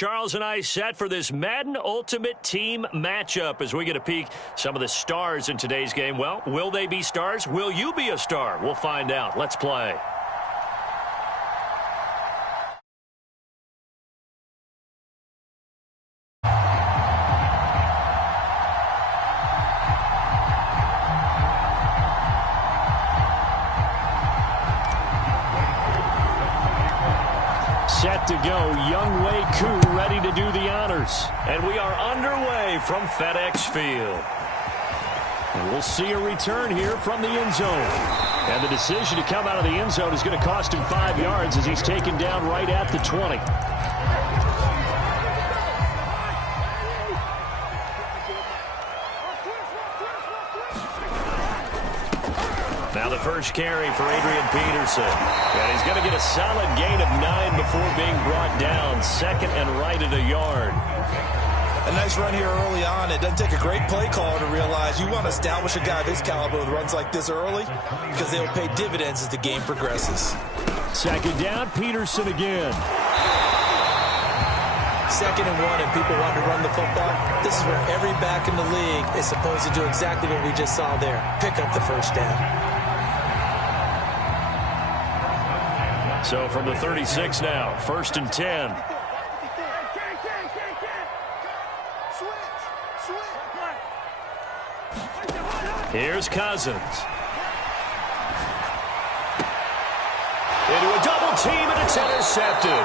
Charles and I set for this Madden Ultimate Team matchup as we get a peek some of the stars in today's game. Well, will they be stars? Will you be a star? We'll find out. Let's play. Set to go, Younghoe Koo ready to do the honors. And we are underway from FedEx Field. And we'll see a return here from the end zone. And the decision to come out of the end zone is going to cost him 5 yards as he's taken down right at the 20. Now the first carry for Adrian Peterson. And he's going to get a solid gain of 9 before being brought down. Second and right at a yard. A nice run here early on. It doesn't take a great play caller to realize you want to establish a guy this caliber with runs like this early because they'll pay dividends as the game progresses. Second down, Peterson again. 2nd and 1 and people want to run the football. This is where every back in the league is supposed to do exactly what we just saw there. Pick up the first down. So from the 36 now, 1st and 10. Here's Cousins. Into a double team, and it's intercepted.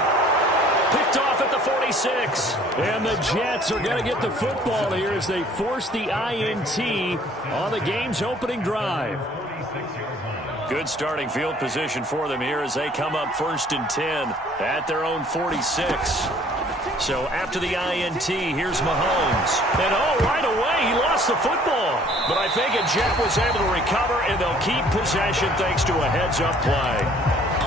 Picked off at the 46. And the Jets are going to get the football here as they force the INT on the game's opening drive. Good starting field position for them here as they come up 1st and 10 at their own 46. So after the INT, here's Mahomes. And right away, he lost the football. But I think a Jet was able to recover, and they'll keep possession thanks to a heads-up play.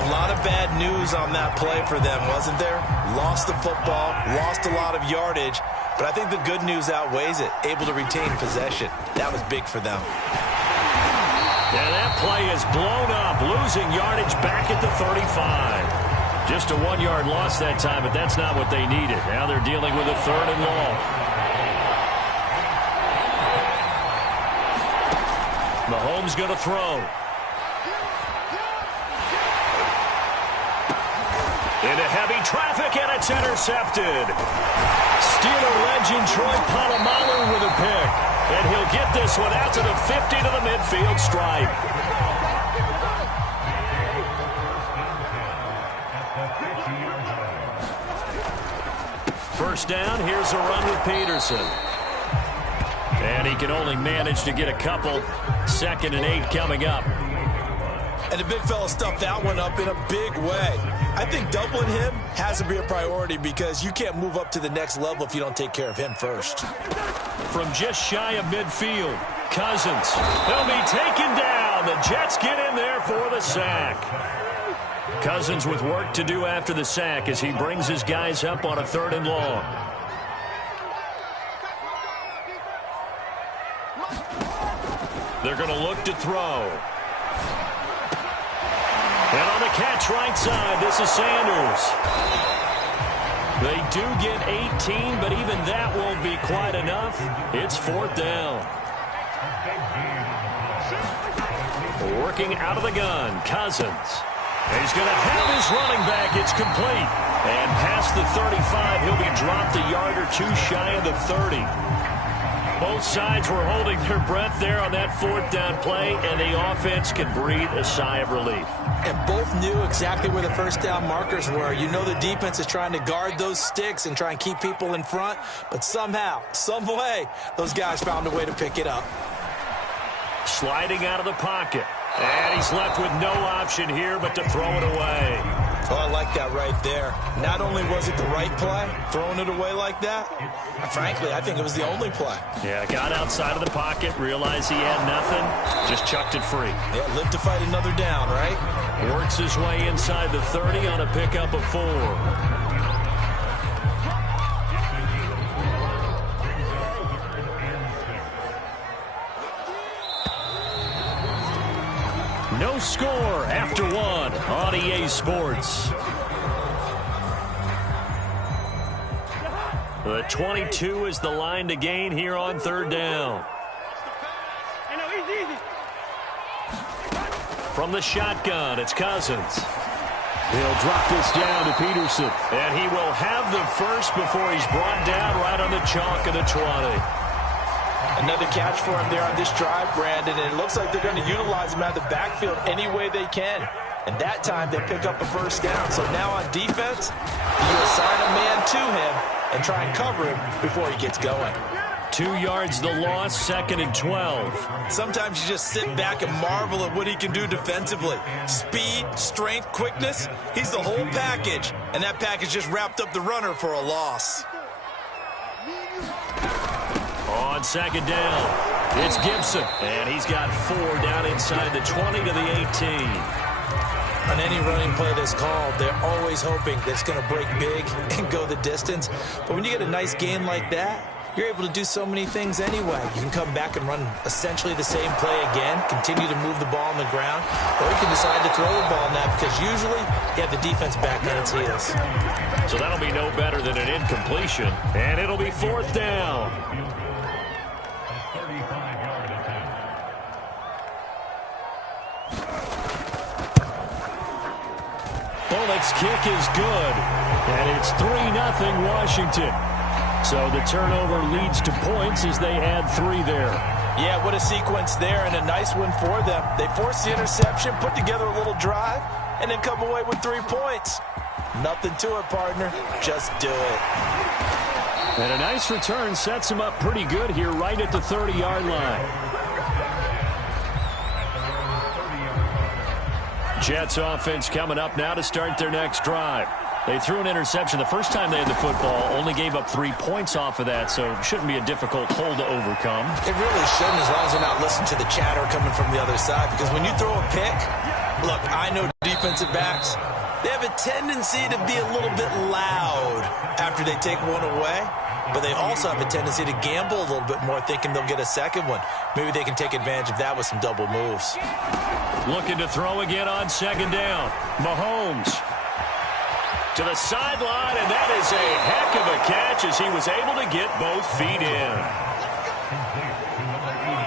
A lot of bad news on that play for them, wasn't there? Lost the football, lost a lot of yardage, but I think the good news outweighs it. Able to retain possession. That was big for them. Yeah, that play is blown up, losing yardage back at the 35. Just a 1-yard loss that time, but that's not what they needed. Now they're dealing with a 3rd and long. Mahomes going to throw. Into heavy traffic, and it's intercepted. Steeler legend Troy Polamalu with a pick. And he'll get this one out to the 50 to the midfield stripe. First down, here's a run with Peterson. And he can only manage to get a couple. 2nd and 8 coming up. And the big fella stuffed that one up in a big way. I think doubling him has to be a priority because you can't move up to the next level if you don't take care of him first. From just shy of midfield, Cousins. He'll be taken down. The Jets get in there for the sack. Cousins with work to do after the sack as he brings his guys up on a 3rd and long. They're going to look to throw. And on the catch right side, this is Sanders. They do get 18, but even that won't be quite enough. It's 4th down. Working out of the gun, Cousins. And he's going to have his running back. It's complete. And past the 35, he'll be dropped a yard or two shy of the 30. Both sides were holding their breath there on that 4th down play, and the offense can breathe a sigh of relief. And both knew exactly where the first down markers were. You know the defense is trying to guard those sticks and try and keep people in front, but somehow, some way, those guys found a way to pick it up. Sliding out of the pocket. And he's left with no option here but to throw it away. Oh, I like that right there. Not only was it the right play, throwing it away like that, frankly, I think it was the only play. Yeah, got outside of the pocket, realized he had nothing, just chucked it free. Yeah, live to fight another down, right? Works his way inside the 30 on a pickup of 4. No score after 1 on EA Sports. The 22 is the line to gain here on third down. From the shotgun, it's Cousins. He'll drop this down to Peterson. And he will have the first before he's brought down right on the chalk of the 20. Another catch for him there on this drive, Brandon, and it looks like they're going to utilize him out of the backfield any way they can. And that time, they pick up a first down. So now on defense, you assign a man to him and try and cover him before he gets going. 2 yards the loss, 2nd and 12. Sometimes you just sit back and marvel at what he can do defensively. Speed, strength, quickness, he's the whole package. And that package just wrapped up the runner for a loss. On 2nd down, it's Gibson. And he's got 4 down inside the 20 to the 18. On any running play that's called, they're always hoping that it's going to break big and go the distance. But when you get a nice game like that, you're able to do so many things anyway. You can come back and run essentially the same play again, continue to move the ball on the ground, or you can decide to throw the ball now because usually you have the defense back on its heels. So that'll be no better than an incompletion, and it'll be 4th down. Bullock's kick is good, and it's 3-0 Washington. So the turnover leads to points as they add 3 there. Yeah, what a sequence there, and a nice one for them. They force the interception, put together a little drive, and then come away with 3 points. Nothing to it, partner. Just do it. And a nice return sets him up pretty good here right at the 30-yard line. Jets offense coming up now to start their next drive. They threw an interception the first time they had the football, only gave up 3 points off of that, so it shouldn't be a difficult hole to overcome. It really shouldn't, as long as they're not listening to the chatter coming from the other side, because when you throw a pick, look, I know defensive backs, they have a tendency to be a little bit loud after they take one away, but they also have a tendency to gamble a little bit more, thinking they'll get a second one. Maybe they can take advantage of that with some double moves. Looking to throw again on 2nd down. Mahomes to the sideline, and that is a heck of a catch as he was able to get both feet in.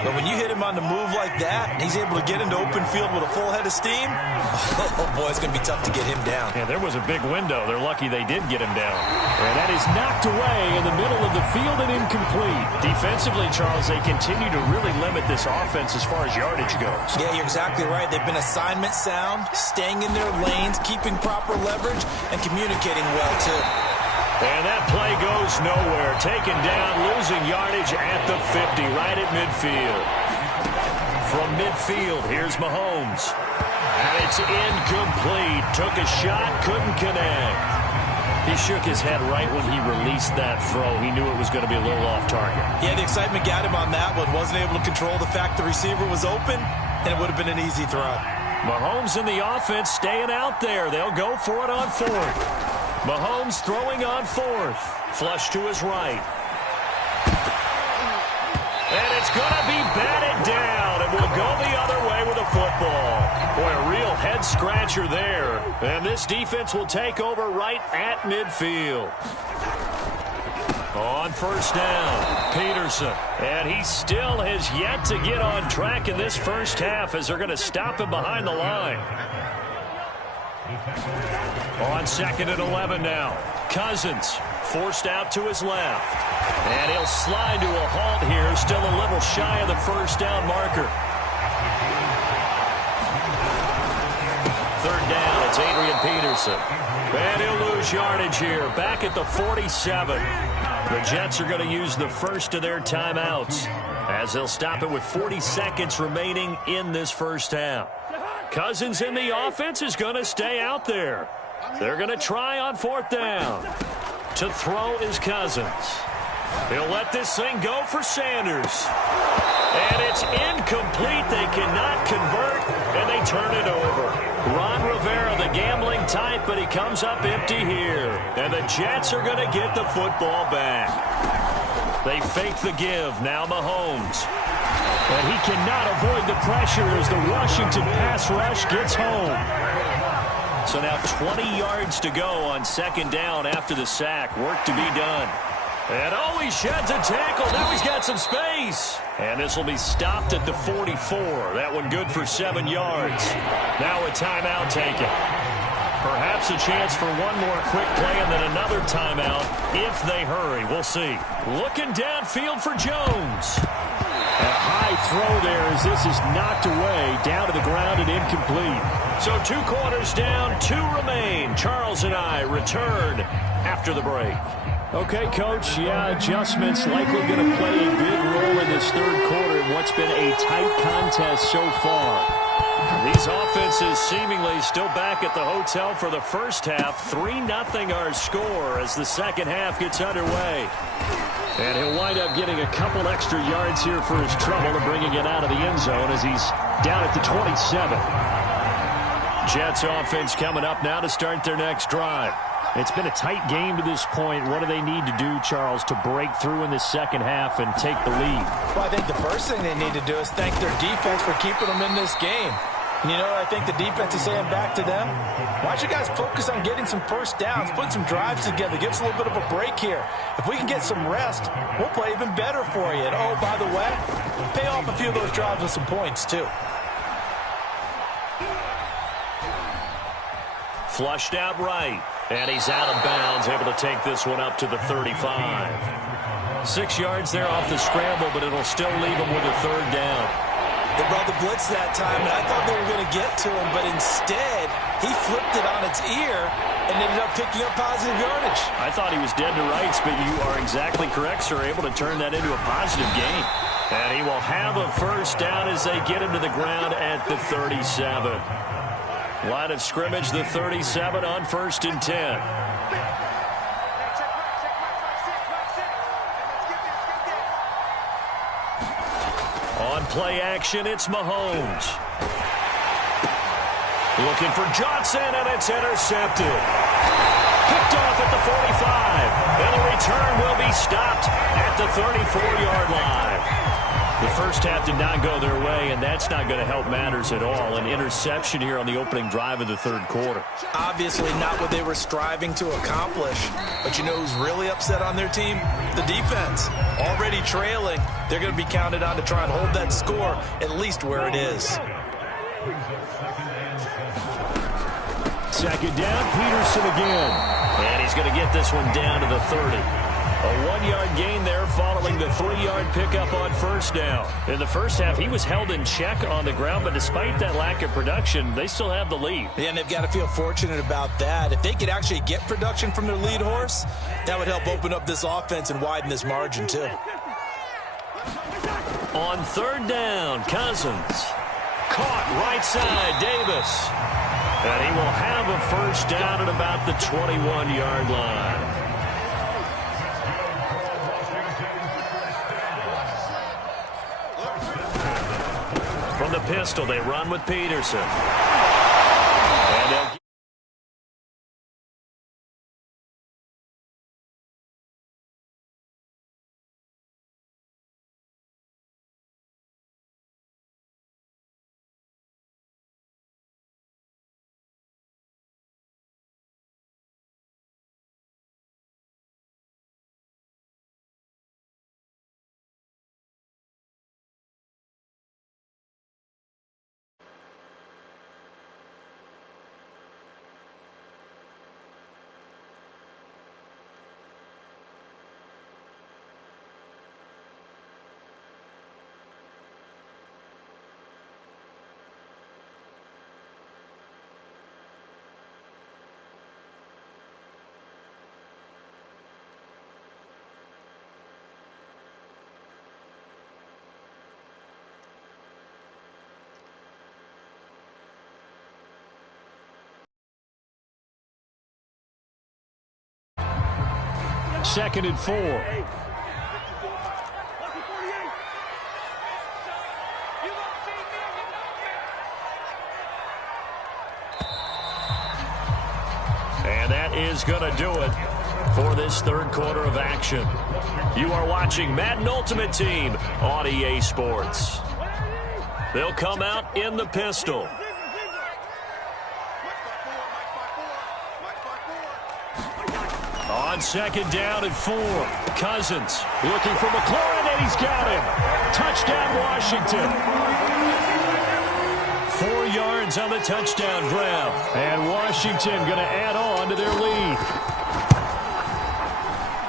But when you hit him on the move like that, and he's able to get into open field with a full head of steam, oh boy, it's going to be tough to get him down. Yeah, there was a big window. They're lucky they did get him down. And that is knocked away in the middle of the field and incomplete. Defensively, Charles, they continue to really limit this offense as far as yardage goes. Yeah, you're exactly right. They've been assignment sound, staying in their lanes, keeping proper leverage, and communicating well, too. And that play goes nowhere. Taken down, losing yardage at the 50, right at midfield. From midfield, here's Mahomes. And it's incomplete. Took a shot, couldn't connect. He shook his head right when he released that throw. He knew it was going to be a little off target. Yeah, the excitement got him on that one. Wasn't able to control the fact the receiver was open, and it would have been an easy throw. Mahomes and the offense staying out there. They'll go for it on 4th. Mahomes throwing on 4th. Flush to his right. And it's going to be batted down. And will go the other way with a football. Boy, a real head-scratcher there. And this defense will take over right at midfield. On 1st down, Peterson. And he still has yet to get on track in this first half as they're going to stop him behind the line. On 2nd and 11 now. Cousins forced out to his left. And he'll slide to a halt here. Still a little shy of the first down marker. 3rd down. It's Adrian Peterson. And he'll lose yardage here. Back at the 47. The Jets are going to use the first of their timeouts as they'll stop it with 40 seconds remaining in this first half. Cousins in the offense is going to stay out there. They're going to try on 4th down. To throw is Cousins. He'll let this thing go for Sanders. And it's incomplete. They cannot convert, and they turn it over. Ron Rivera, the gambling type, but he comes up empty here. And the Jets are going to get the football back. They fake the give. Now Mahomes. And he cannot avoid the pressure as the Washington pass rush gets home. So now 20 yards to go on 2nd down after the sack. Work to be done. And oh, he sheds a tackle. Now he's got some space. And this will be stopped at the 44. That one good for 7 yards. Now a timeout taken. Perhaps a chance for one more quick play and then another timeout if they hurry. We'll see. Looking downfield for Jones. A high throw there as this is knocked away, down to the ground and incomplete. So 2 quarters down, 2 remain. Charles and I return after the break. Okay, Coach, yeah, adjustments likely going to play a big role in this third quarter in what's been a tight contest so far. These offenses seemingly still back at the hotel for the first half. 3-0 our score as the second half gets underway. And he'll wind up getting a couple extra yards here for his trouble and bringing it out of the end zone as he's down at the 27. Jets offense coming up now to start their next drive. It's been a tight game to this point. What do they need to do, Charles, to break through in the second half and take the lead? Well, I think the first thing they need to do is thank their defense for keeping them in this game. And you know what I think the defense is saying back to them? Why don't you guys focus on getting some first downs, put some drives together, give us a little bit of a break here. If we can get some rest, we'll play even better for you. And, oh, by the way, pay off a few of those drives with some points, too. Flushed out right. And he's out of bounds, able to take this one up to the 35. 6 yards there off the scramble, but it'll still leave him with a third down. They brought the blitz that time, and I thought they were going to get to him, but instead, he flipped it on its ear and ended up picking up positive yardage. I thought he was dead to rights, but you are exactly correct, sir, able to turn that into a positive gain. And he will have a first down as they get him to the ground at the 37. Line of scrimmage, the 37 on 1st and 10. On play action, it's Mahomes. Looking for Johnson, and it's intercepted. Picked off at the 45. And the return will be stopped at the 34-yard line. The first half did not go their way, and that's not going to help matters at all. An interception here on the opening drive of the third quarter. Obviously not what they were striving to accomplish. But you know who's really upset on their team? The defense. Already trailing. They're going to be counted on to try and hold that score at least where it is. Second down, Peterson again. And he's going to get this one down to the 30. A 1-yard gain there following the 3-yard pickup on first down. In the first half, he was held in check on the ground, but despite that lack of production, they still have the lead. Yeah, and they've got to feel fortunate about that. If they could actually get production from their lead horse, that would help open up this offense and widen this margin too. On third down, Cousins. Caught right side, Davis. And he will have a first down at about the 21-yard line. From the pistol, they run with Peterson. And they'll second and 4. And that is going to do it for this third quarter of action. You are watching Madden Ultimate Team on EA Sports. They'll come out in the pistol. On On second down and 4. Cousins looking for McLaurin, and he's got him. Touchdown, Washington. 4 yards on the touchdown grab. And Washington going to add on to their lead.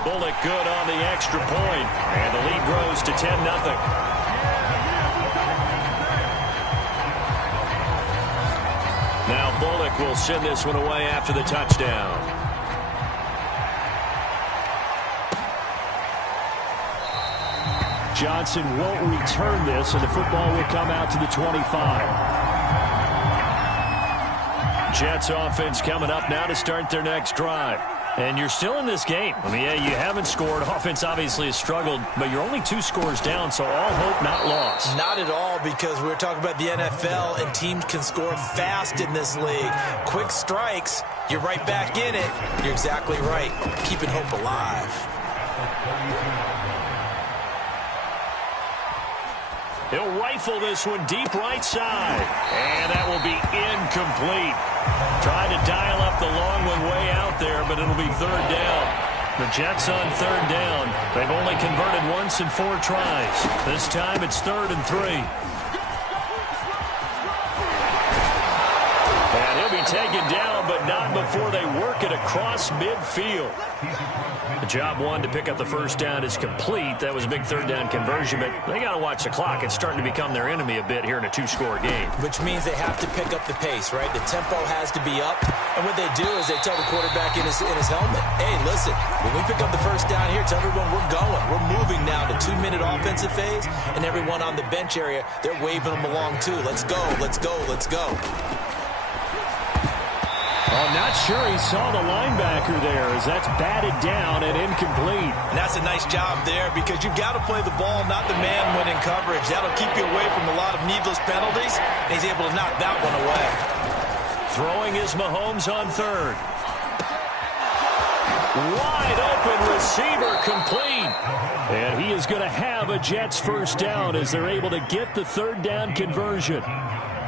Bullock good on the extra point. And the lead grows to 10-0. Now Bullock will send this one away after the touchdown. Johnson won't return this, and the football will come out to the 25. Jets offense coming up now to start their next drive. And you're still in this game. I mean, yeah, you haven't scored. Offense obviously has struggled, but you're only 2 scores down, so all hope not lost. Not at all, because we're talking about the NFL, and teams can score fast in this league. Quick strikes, you're right back in it. You're exactly right. Keeping hope alive. He'll rifle this one deep right side. And that will be incomplete. Trying to dial up the long one way out there, but it'll be 3rd down. The Jets on 3rd down. They've only converted once in 4 tries. This time it's 3rd and 3. And he'll be taken down, but not before they work it across midfield. The job one to pick up the 1st down is complete. That was a big 3rd down conversion, but they got to watch the clock. It's starting to become their enemy a bit here in a 2-score game. Which means they have to pick up the pace, right? The tempo has to be up. And what they do is they tell the quarterback in his helmet, hey, listen, when we pick up the 1st down here, tell everyone we're going. We're moving now to 2-minute offensive phase, and everyone on the bench area, they're waving them along too. Let's go, let's go, let's go. I'm not sure he saw the linebacker there, as that's batted down and incomplete. And that's a nice job there, because you've got to play the ball, not the man when in coverage. That'll keep you away from a lot of needless penalties, and he's able to knock that one away. Throwing is Mahomes on 3rd. Wide open receiver, complete. And he is going to have a Jets 1st down as they're able to get the 3rd down conversion.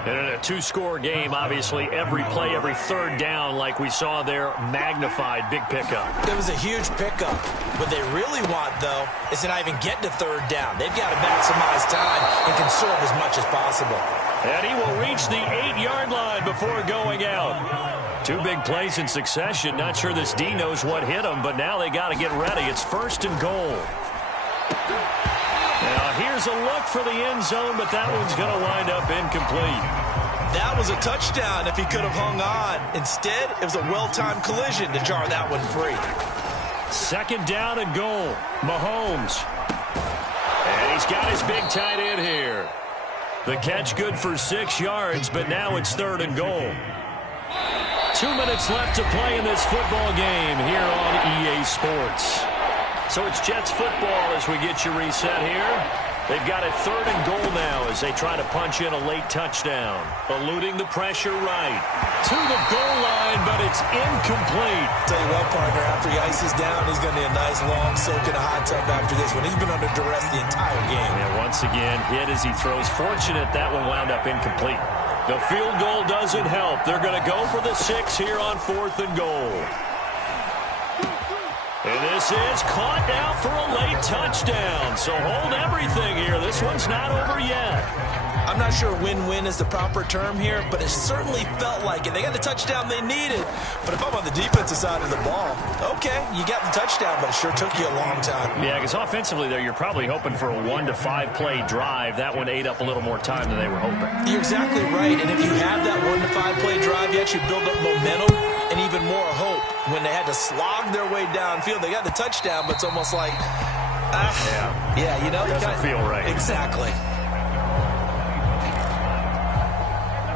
And in a 2-score game, obviously, every play, every 3rd down, like we saw there, magnified, big pickup. It was a huge pickup. What they really want, though, is to not even get to 3rd down. They've got to maximize time and conserve as much as possible. And he will reach the 8-yard line before going out. 2 big plays in succession. Not sure this D knows what hit him, but now they got to get ready. It's 1st and goal. Now, here's a look for the end zone, but that one's going to wind up incomplete. That was a touchdown if he could have hung on. Instead, it was a well-timed collision to jar that one free. 2nd down and goal. Mahomes. And he's got his big tight end here. The catch good for 6 yards, but now it's 3rd and goal. 2 minutes left to play in this football game here on EA Sports. So it's Jets football as we get you reset here. They've got it 3rd and goal now as they try to punch in a late touchdown. Eluding the pressure right. To the goal line, but it's incomplete. Tell you what, partner, after he ices down, he's going to need a nice long soak in a hot tub after this one. He's been under duress the entire game. And once again, hit as he throws. Fortunate that one wound up incomplete. The field goal doesn't help. They're going to go for the 6 here on 4th and goal. And this is caught now for a late touchdown. So hold everything here. This one's not over yet. I'm not sure win-win is the proper term here, but it certainly felt like it. They got the touchdown they needed. But if I'm on the defensive side of the ball, okay, you got the touchdown, but it sure took you a long time. Yeah, because offensively there, you're probably hoping for a 1 to 5 play drive. That one ate up a little more time than they were hoping. You're exactly right. And if you have that 1 to 5 play drive, you actually build up momentum and even more hope. When they had to slog their way downfield, they got the touchdown, but it's almost like, yeah, you know, it doesn't feel right. Exactly.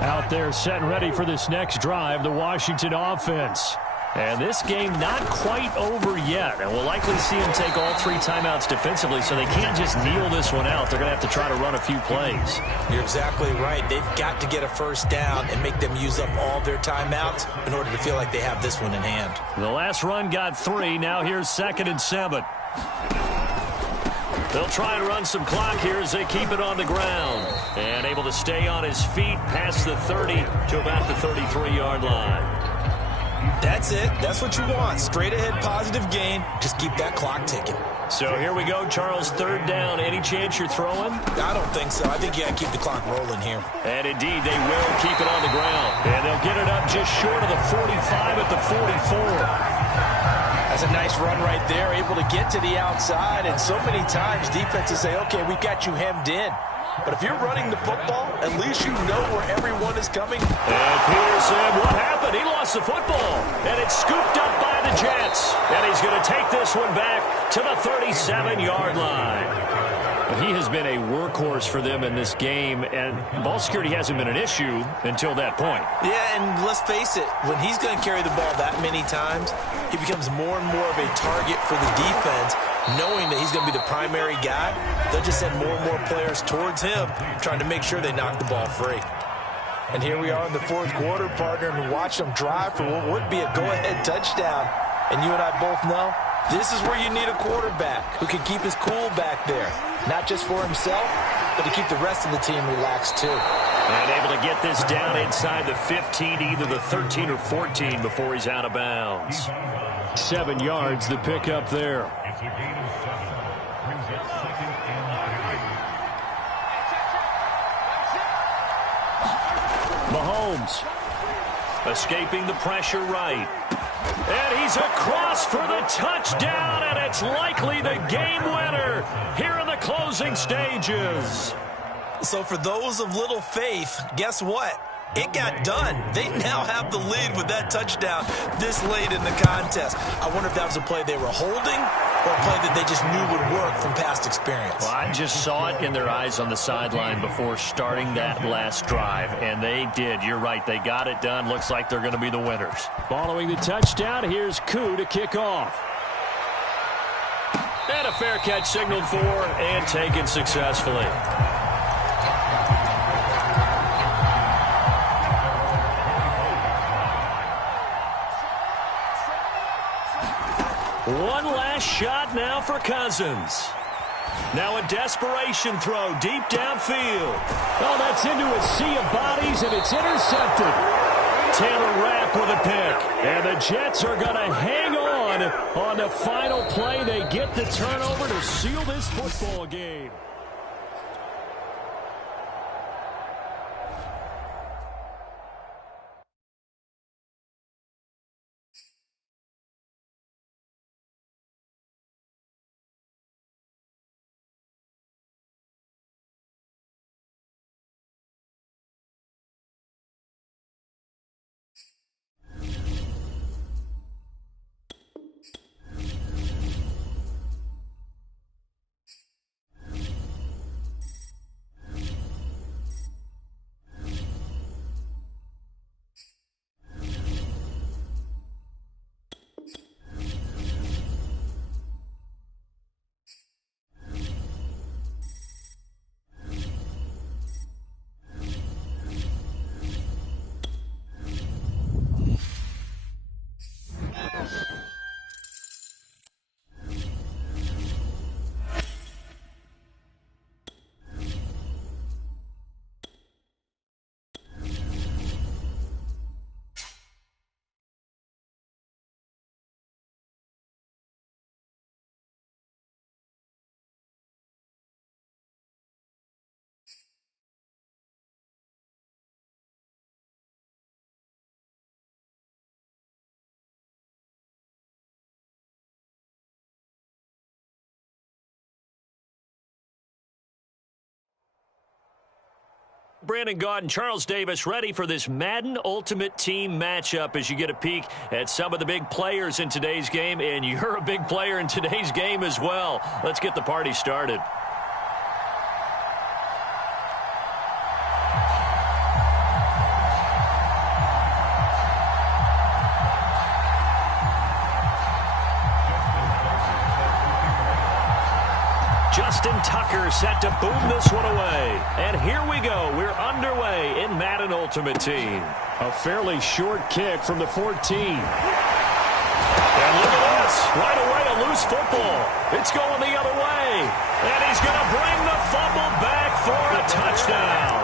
Out there set and ready for this next drive, the Washington offense. And this game not quite over yet. And we'll likely see them take all 3 timeouts defensively, so they can't just kneel this one out. They're going to have to try to run a few plays. You're exactly right. They've got to get a 1st down and make them use up all their timeouts in order to feel like they have this one in hand. The last run got 3. Now here's 2nd and 7. They'll try and run some clock here as they keep it on the ground. And able to stay on his feet past the 30 to about the 33-yard line. That's it. That's what you want. Straight ahead positive gain. Just keep that clock ticking. So here we go, Charles, third down. Any chance you're throwing? I don't think so. I think you got to keep the clock rolling here. And indeed, they will keep it on the ground. And they'll get it up just short of the 45 at the 44. That's a nice run right there, able to get to the outside. And so many times defenses say, okay, we've got you hemmed in. But if you're running the football, at least you know where everyone is coming. And Peterson, what happened? He lost the football. And it's scooped up by the Jets. And he's going to take this one back to the 37-yard line. But he has been a workhorse for them in this game, and ball security hasn't been an issue until that point. Yeah, and let's face it, when he's going to carry the ball that many times, he becomes more and more of a target for the defense, knowing that he's going to be the primary guy. They'll just send more and more players towards him, trying to make sure they knock the ball free. And here we are in the fourth quarter, partner, and watch them drive for what would be a go-ahead touchdown. And you and I both know this is where you need a quarterback who can keep his cool back there, not just for himself, but to keep the rest of the team relaxed too. And able to get this down inside the 15, either the 13 or 14 before he's out of bounds. 7 yards, the pickup there. Mahomes escaping the pressure right. And he's across for the touchdown, and it's likely the game winner here in the closing stages. So for those of little faith, guess what? It got done. They now have the lead with that touchdown this late in the contest. I wonder if that was a play they were holding or a play that they just knew would work from past experience. Well, I just saw it in their eyes on the sideline before starting that last drive, and they did. You're right. They got it done. Looks like they're going to be the winners. Following the touchdown, here's Koo to kick off. And a fair catch signaled for and taken successfully. One last shot now for Cousins. Now a desperation throw deep downfield. Oh, that's into a sea of bodies, and it's intercepted. Taylor Rapp with a pick. And the Jets are going to hang on the final play. They get the turnover to seal this football game. Brandon Gaudin, Charles Davis ready for this Madden Ultimate Team matchup as you get a peek at some of the big players in today's game, and you're a big player in today's game as well. Let's get the party started. Justin Tucker set to boom this one away. And here we go. We're underway in Madden Ultimate Team. A fairly short kick from the 14. And look at this. Right away, a loose football. It's going the other way. And he's going to bring the fumble back for a touchdown.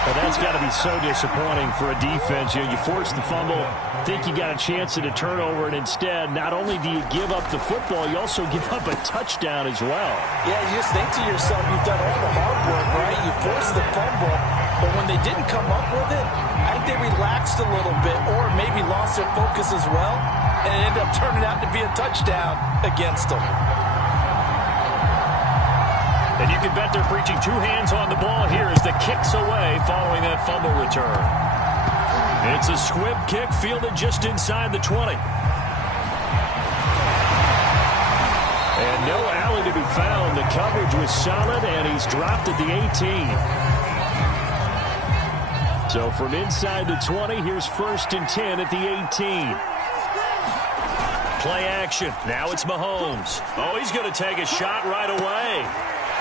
But that's got to be so disappointing for a defense. You force the fumble, think you got a chance at a turnover, and instead, not only do you give up the football, you also give up a touchdown as well. Yeah, you just think to yourself, you've done all the hard work, right? You forced the fumble, but when they didn't come up with it, I think they relaxed a little bit or maybe lost their focus as well, and it ended up turning out to be a touchdown against them. And you can bet they're preaching two hands on the ball here as the kick's away following that fumble return. It's a squib kick fielded just inside the 20. And no alley to be found. The coverage was solid, and he's dropped at the 18. So from inside the 20, here's 1st and 10 at the 18. Play action. Now it's Mahomes. Oh, he's going to take a shot right away.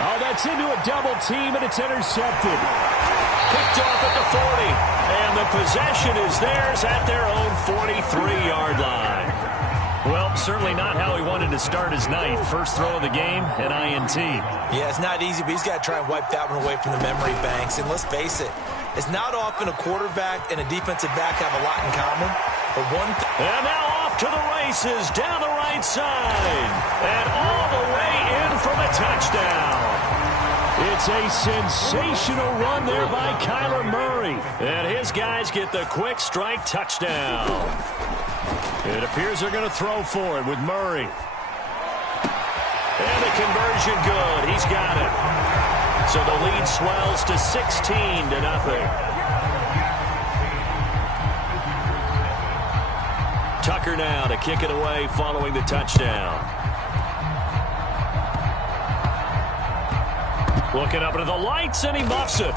Oh, that's into a double team, and it's intercepted. Picked off at the 40, and the possession is theirs at their own 43-yard line. Well, certainly not how he wanted to start his night. First throw of the game, an INT. Yeah, it's not easy, but he's got to try and wipe that one away from the memory banks. And let's face it, it's not often a quarterback and a defensive back have a lot in common. But and now off to the races, down the right side, and all the way in from a touchdown. It's a sensational run there by Kyler Murray. And his guys get the quick strike touchdown. It appears they're going to throw for it with Murray. And the conversion good. He's got it. So the lead swells to 16-0. Tucker now to kick it away following the touchdown. Looking up into the lights, and he muffs it.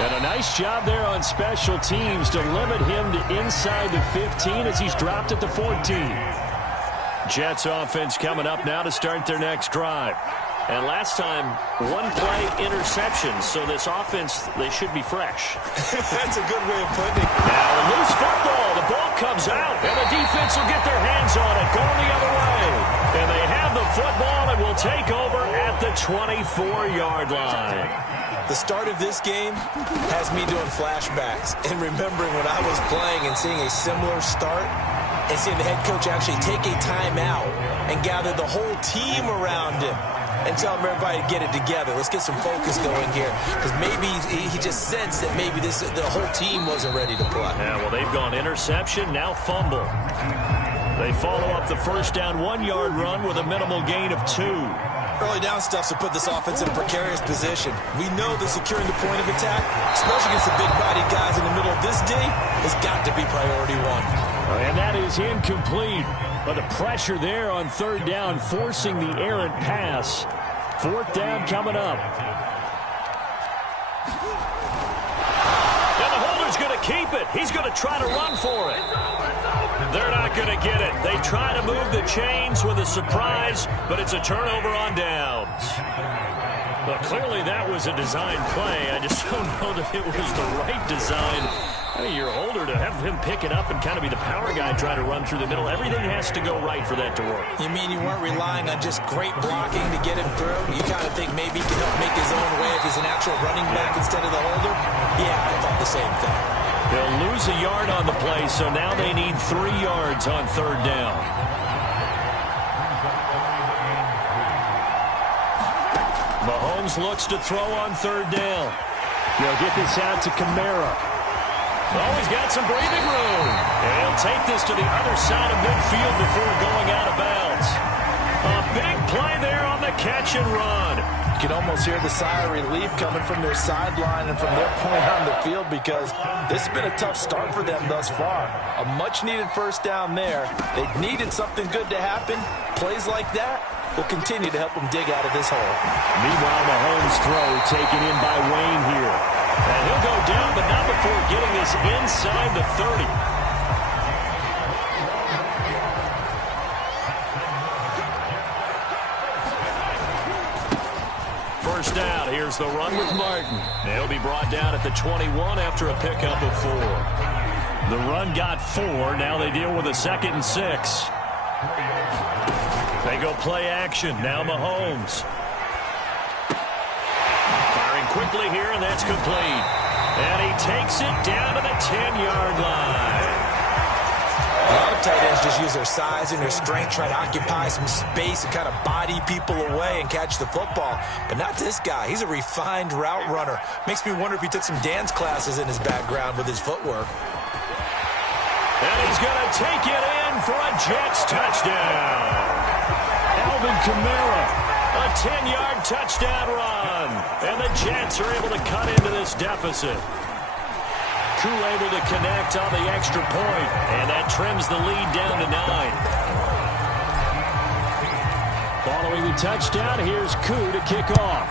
And a nice job there on special teams to limit him to inside the 15 as he's dropped at the 14. Jets offense coming up now to start their next drive. And last time, one play interception, so this offense, they should be fresh. That's a good way of putting it. Now a loose football. The ball comes out, and the defense will get their hands on it, going the other way. And they have the football and will take over at the 24-yard line. The start of this game has me doing flashbacks and remembering when I was playing and seeing a similar start and seeing the head coach actually take a timeout and gather the whole team around him and tell everybody to get it together. Let's get some focus going here, because maybe he just sensed that maybe the whole team wasn't ready to play. Yeah, well, they've gone interception, now fumble. They follow up the first down 1-yard run with a minimal gain of 2. Early down stuff's to put this offense in a precarious position. We know that securing the point of attack, especially against the big-bodied guys in the middle of this D, has got to be priority 1. And that is incomplete. But the pressure there on 3rd down, forcing the errant pass. 4th down coming up. And the holder's going to keep it. He's going to try to run for it. They're not going to get it. They try to move the chains with a surprise, but it's a turnover on downs. But clearly that was a design play. I just don't know that it was the right design. I mean, your holder, to have him pick it up and kind of be the power guy trying to run through the middle, everything has to go right for that to work. You mean you weren't relying on just great blocking to get him through? You kind of think maybe he can help make his own way if he's an actual running back instead of the holder? Yeah, I thought the same thing. They'll lose a yard on the play, so now they need 3 yards on 3rd down. Mahomes looks to throw on 3rd down. They'll get this out to Kamara. Oh, he's got some breathing room. And he'll take this to the other side of midfield before going out of bounds. A big play there on the catch and run. You can almost hear the sigh of relief coming from their sideline and from their point on the field, because this has been a tough start for them thus far. A much-needed first down there. They needed something good to happen. Plays like that will continue to help them dig out of this hole. Meanwhile, Mahomes' throw taken in by Wayne here. And he'll go down, but not before getting this inside the 30. First down, here's the run with Martin. He'll be brought down at the 21 after a pickup of 4. The run got 4. Now they deal with a 2nd and 6. They go play action. Now Mahomes. Firing quickly here, and that's complete. And he takes it down to the 10-yard line. A lot of tight ends just use their size and their strength, try to occupy some space and kind of body people away and catch the football. But not this guy. He's a refined route runner. Makes me wonder if he took some dance classes in his background with his footwork. And he's going to take it in for a Jets touchdown. Alvin Kamara, a 10-yard touchdown run. And the Jets are able to cut into this deficit. Koo able to connect on the extra point, and that trims the lead down to 9. Following the touchdown, here's Koo to kick off.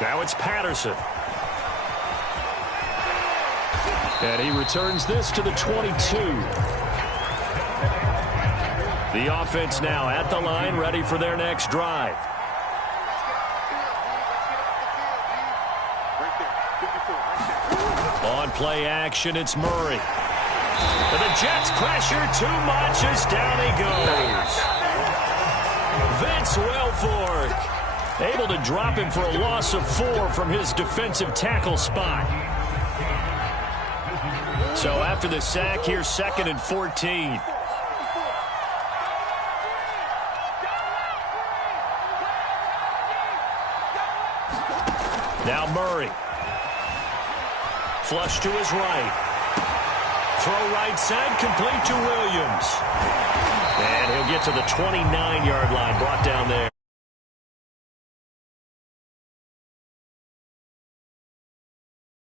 Now it's Patterson. And he returns this to the 22. The offense now at the line, ready for their next drive. On play action, it's Murray. And the Jets pressure too much as down he goes. Vince Wilfork able to drop him for a loss of 4 from his defensive tackle spot. So after the sack, here's 2nd and 14. Now Murray. Flush to his right. Throw right side, complete to Williams. And he'll get to the 29-yard line, brought down there.